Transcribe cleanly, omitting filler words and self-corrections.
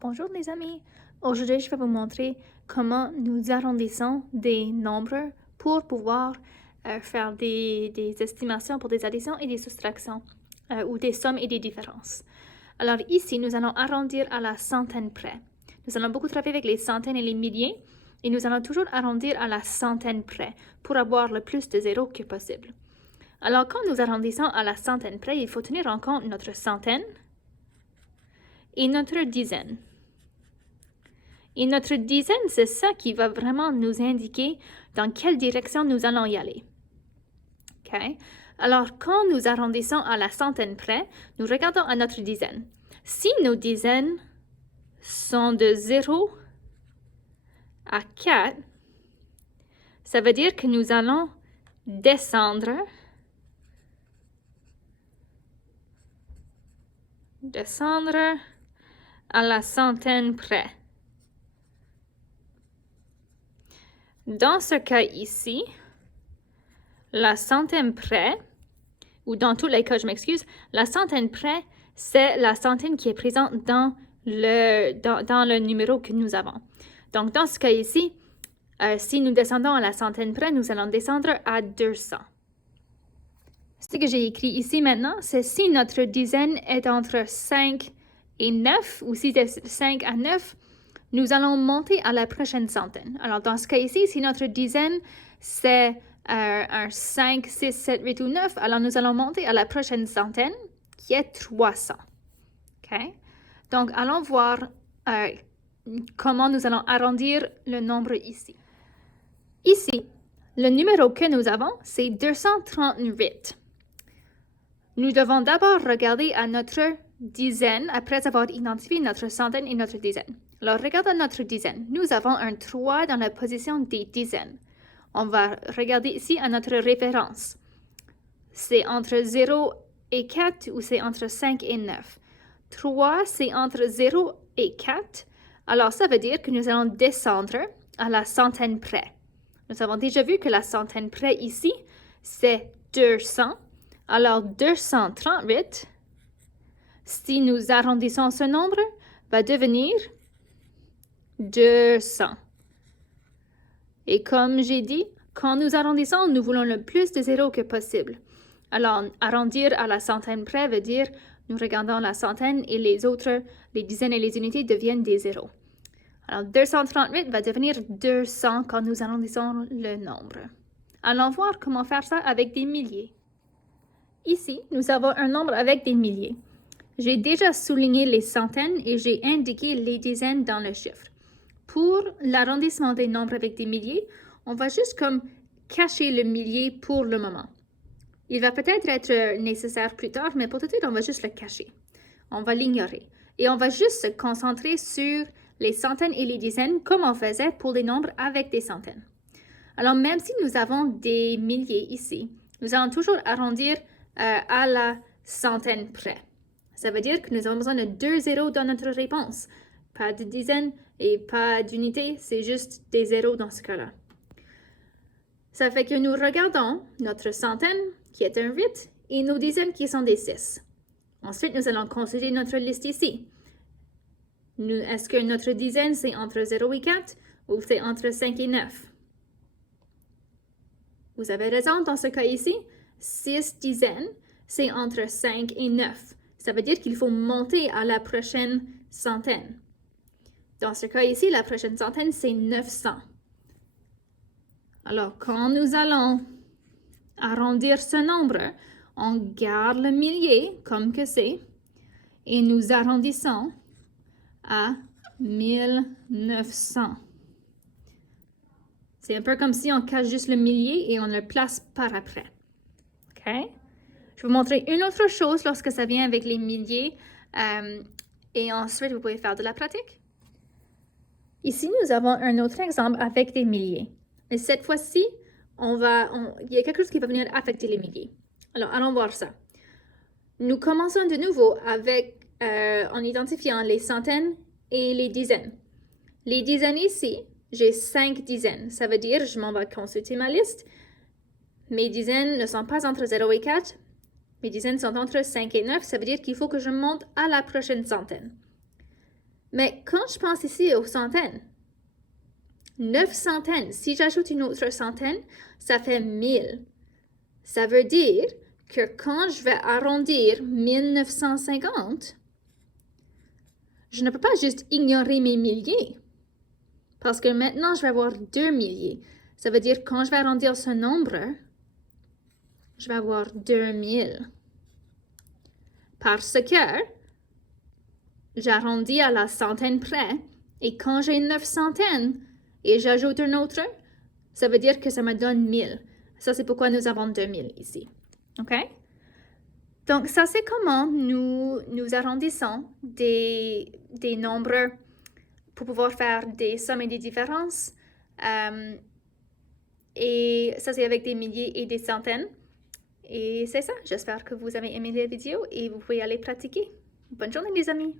Bonjour les amis, aujourd'hui je vais vous montrer comment nous arrondissons des nombres pour pouvoir faire des estimations pour des additions et des soustractions ou des sommes et des différences. Alors ici, nous allons arrondir à la centaine près. Nous allons beaucoup travailler avec les centaines et les milliers et nous allons toujours arrondir à la centaine près pour avoir le plus de zéros que possible. Alors quand nous arrondissons à la centaine près, il faut tenir en compte notre centaine et notre dizaine. Et notre dizaine, c'est ça qui va vraiment nous indiquer dans quelle direction nous allons y aller. OK? Alors, quand nous arrondissons à la centaine près, nous regardons à notre dizaine. Si nos dizaines sont de 0 à 4, ça veut dire que nous allons descendre à la centaine près. Dans ce cas ici, la centaine près, ou dans tous les cas, je m'excuse, la centaine près, c'est la centaine qui est présente dans le numéro que nous avons. Donc, dans ce cas ici, si nous descendons à la centaine près, nous allons descendre à 200. Ce que j'ai écrit ici maintenant, c'est si notre dizaine est entre 5 et 9, ou si c'est 5 à 9, nous allons monter à la prochaine centaine. Alors, dans ce cas ici, si notre dizaine, c'est un 5, 6, 7, 8 ou 9, alors nous allons monter à la prochaine centaine, qui est 300. OK? Donc, allons voir comment nous allons arrondir le nombre ici. Ici, le numéro que nous avons, c'est 238. Nous devons d'abord regarder à notre dizaine après avoir identifié notre centaine et notre dizaine. Alors, regardons notre dizaine. Nous avons un 3 dans la position des dizaines. On va regarder ici à notre référence. C'est entre 0 et 4 ou c'est entre 5 et 9. 3, c'est entre 0 et 4. Alors, ça veut dire que nous allons descendre à la centaine près. Nous avons déjà vu que la centaine près ici, c'est 200. Alors, 238, si nous arrondissons ce nombre, va devenir 200. Et comme j'ai dit, quand nous arrondissons, nous voulons le plus de zéros que possible. Alors, arrondir à la centaine près veut dire nous regardons la centaine et les autres, les dizaines et les unités deviennent des zéros. Alors, 238 va devenir 200 quand nous arrondissons le nombre. Allons voir comment faire ça avec des milliers. Ici, nous avons un nombre avec des milliers. J'ai déjà souligné les centaines et j'ai indiqué les dizaines dans le chiffre. Pour l'arrondissement des nombres avec des milliers, on va juste comme cacher le millier pour le moment. Il va peut-être être nécessaire plus tard, mais pour tout de suite, on va juste le cacher. On va l'ignorer. Et on va juste se concentrer sur les centaines et les dizaines comme on faisait pour les nombres avec des centaines. Alors, même si nous avons des milliers ici, nous allons toujours arrondir à la centaine près. Ça veut dire que nous avons besoin de 2 zéros dans notre réponse. Pas de dizaines et pas d'unités, c'est juste des zéros dans ce cas-là. Ça fait que nous regardons notre centaine, qui est un 8, et nos dizaines qui sont des 6. Ensuite, nous allons consulter notre liste ici. Est-ce que notre dizaine, c'est entre 0 et 4 ou c'est entre 5 et 9? Vous avez raison, dans ce cas ici, 6 dizaines, c'est entre 5 et 9. Ça veut dire qu'il faut monter à la prochaine centaine. Dans ce cas ici, la prochaine centaine, c'est 900. Alors, quand nous allons arrondir ce nombre, on garde le millier comme que c'est et nous arrondissons à 1900. C'est un peu comme si on cache juste le millier et on le place par après. OK? Je vais vous montrer une autre chose lorsque ça vient avec les milliers et ensuite vous pouvez faire de la pratique. Ici, nous avons un autre exemple avec des milliers. Et cette fois-ci, il y a quelque chose qui va venir affecter les milliers. Alors, allons voir ça. Nous commençons de nouveau en identifiant les centaines et les dizaines. Les dizaines ici, j'ai 5 dizaines. Ça veut dire, je m'en vais consulter ma liste. Mes dizaines ne sont pas entre 0 et 4. Mes dizaines sont entre 5 et 9. Ça veut dire qu'il faut que je monte à la prochaine centaine. Mais quand je pense ici aux centaines, 9 centaines, si j'ajoute une autre centaine, ça fait 1000. Ça veut dire que quand je vais arrondir 1950, je ne peux pas juste ignorer mes milliers. Parce que maintenant, je vais avoir 2 milliers. Ça veut dire que quand je vais arrondir ce nombre, je vais avoir 2000. Parce que j'arrondis à la centaine près, et quand j'ai 9 centaines et j'ajoute un autre, ça veut dire que ça me donne 1000. Ça, c'est pourquoi nous avons 2000 ici. OK? Donc, ça, c'est comment nous arrondissons des nombres pour pouvoir faire des sommes et des différences. Et ça, c'est avec des milliers et des centaines. Et c'est ça. J'espère que vous avez aimé la vidéo et vous pouvez aller pratiquer. Bonne journée, les amis!